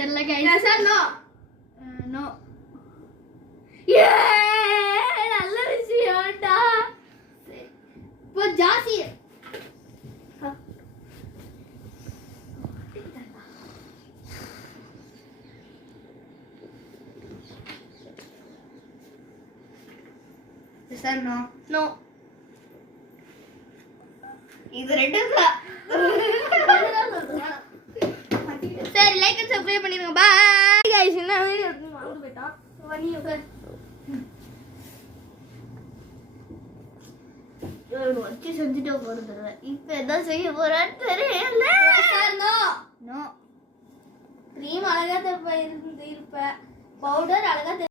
தெரியல guys sir no no ஏ நல்ல விஷயம்டா இப்போ ஜாசி சார் நோ நோ இது ரெண்டு சரி லைக் அண்ட் சப்ஸ்கிரைப் பண்ணிருங்க பை गाइस என்ன வீடியோ வாங்க போய்டா வனி உட்கார் வச்சு செஞ்சுட்டு போறதுல இப்போ என்ன செய்ய போறான்னு தெரியல சார் நோ நோ க்ரீம் அழகா இருப்ப பவுடர் அழகா